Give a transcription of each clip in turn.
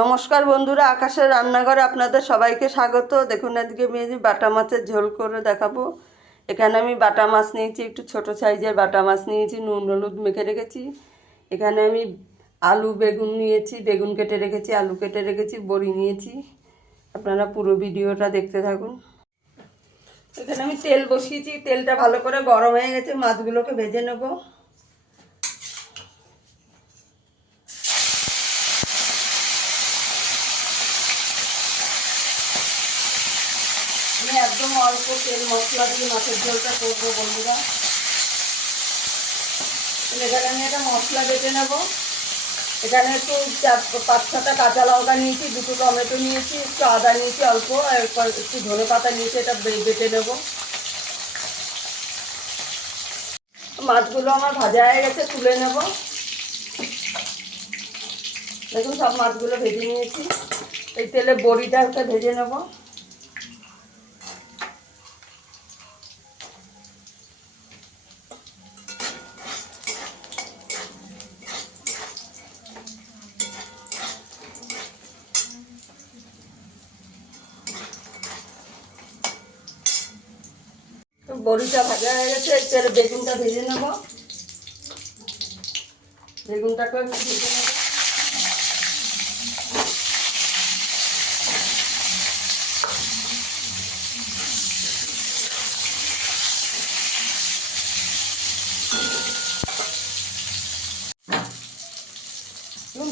নমস্কার বন্ধুরা, আকাশের রান্নাঘরে আপনাদের সবাইকে স্বাগত। দেখুন, আজকে আমি বাটা মাছের ঝোল করে দেখাবো। এখানে আমি বাটা মাছ নিয়েছি, একটু ছোট সাইজের বাটা মাছ নিয়েছি, নুন হলুদ মেখে রেখেছি। এখানে আমি আলু বেগুন নিয়েছি, বেগুন কেটে রেখেছি, আলু কেটে রেখেছি, বড়ি নিয়েছি। আপনারা পুরো ভিডিওটা দেখতে থাকুন। এখানে আমি তেল বসিয়েছি, তেলটা ভালো করে গরম হয়ে গেছে, মাছগুলোকে ভেজে নেব। আমি একদম অল্প তেল মশলা দিয়ে মাছের ঝোলটা করবো বন্ধুরা। এখানে আমি একটা মশলা বেটে নেব। এখানে একটু 4-5-6টা কাঁচা লঙ্কা নিয়েছি, 2টো টমেটো নিয়েছি, একটু আদা নিয়েছি অল্প, আর একটু ধনে পাতা নিয়েছি, এটা বেটে নেব। মাছগুলো আমার ভাজা হয়ে গেছে, তুলে নেব। দেখুন, সব মাছগুলো ভেজে নিয়েছি। এই তেলে বড়িটা একটা ভেজে নেব। বড়িটা ভাজা হয়ে গেছে, এই তেলে বেগুনটা ভেজে নেব। বেগুনটাকে ভেজে নেব।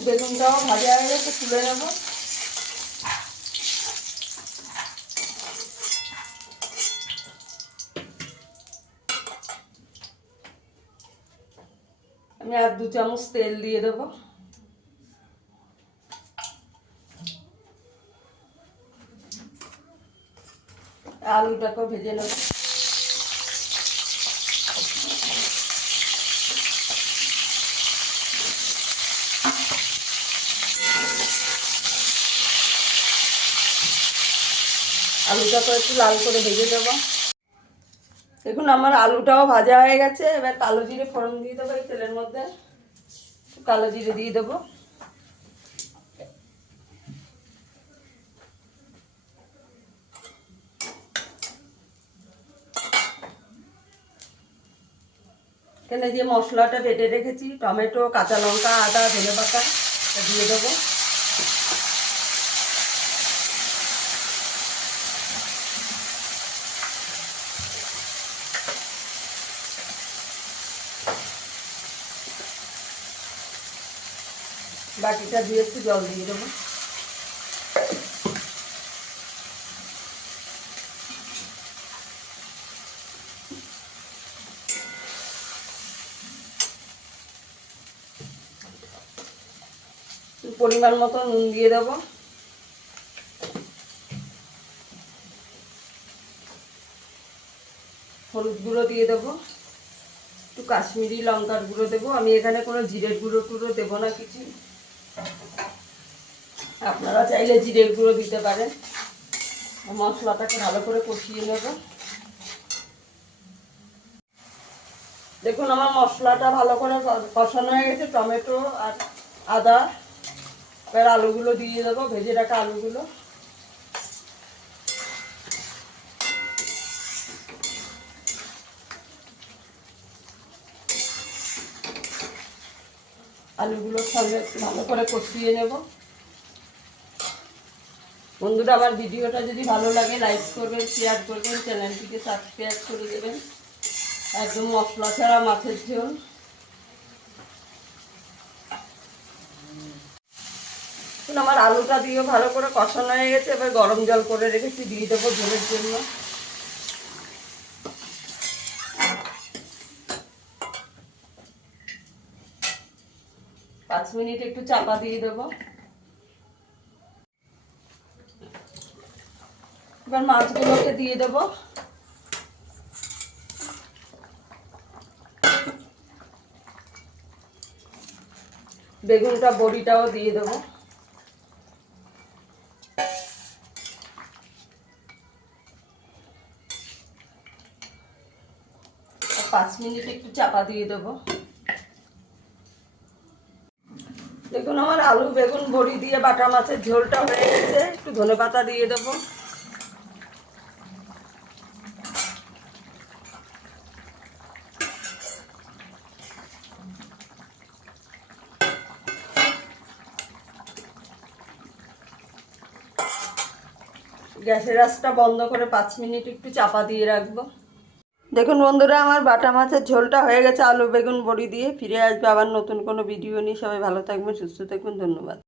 বেগুনটাও ভাজা হয়ে গেছে, তুলে নেব। আমি আর 2 চামচ তেল দিয়ে দেবো। আলুটাকেও ভেজে নেব। আলুটাকে একটু লাল করে ভেজে নেব। দেখুন, আমার আলুটাও ভাজা হয়ে গেছে। এবার কালো জিরে ফোড়ন দিয়ে দেবো। এই তেলের মধ্যে কালো জিরে দিয়ে দেবো। এখানে যে মশলাটা বেটে রেখেছি, টমেটো, কাঁচা লঙ্কা, আদা, ধনে পাতা দিয়ে দেবো। বাটিটা দিয়ে একটু জল দিয়ে দেবো। পরিমাণ মতো নুন দিয়ে দেবো। হলুদ গুঁড়ো দিয়ে দেবো। একটু কাশ্মীরি লঙ্কার গুঁড়ো দেবো। আমি এখানে কোনো জিরের গুঁড়ো টুড়ো দেবো না কিছু। আপনারা চাইলে জিরের গুঁড়ো দিতে পারেন। মশলাটাকে ভালো করে কষিয়ে নেব। দেখুন, আমার মশলাটা ভালো করে কষানো হয়ে গেছে। টমেটো আর আদা, এবার আলুগুলো দিয়ে দেবো, ভেজে রাখা আলুগুলো। আলুগুলোর সঙ্গে ভালো করে কষিয়ে নেব। বন্ধুরা, আমার ভিডিওটা যদি ভালো লাগে লাইক করবেন, শেয়ার করবেন, চ্যানেলটিকে সাবস্ক্রাইব করে দেবেন। একদম মশলা ছাড়া মাছের ঝোল। আমার আলুটা দিয়ে ভালো করে কষানো হয়ে গেছে। এবার গরম জল করে রেখেছি, দিয়ে দেবো ঝোলের জন্য। 5 মিনিট একটু চাপা দিয়ে দেবো। এবার মাছগুলোকে দিয়ে দেবো। বেগুনটা বড়িটাও দিয়ে দেবো। 5 মিনিট একটু চাপা দিয়ে দেবো। দেখুন আমার আলু বেগুন বড়ি দিয়ে বাটা মাছের ঝোলটা হয়ে গেছে, একটু ধনেপাতা দিয়ে দেবো। গ্যাসের আঁচটা বন্ধ করে 5 মিনিট একটু চাপা দিয়ে রাখবো। দেখুন বন্ধুরা, আমার বাটা মাছের ঝোলটা হয়ে গেছে আলু বেগুন বড়ি দিয়ে। ফিরে আসবে আবার নতুন কোনো ভিডিও নিয়ে। সবাই ভালো থাকবেন, সুস্থ থাকবেন, ধন্যবাদ।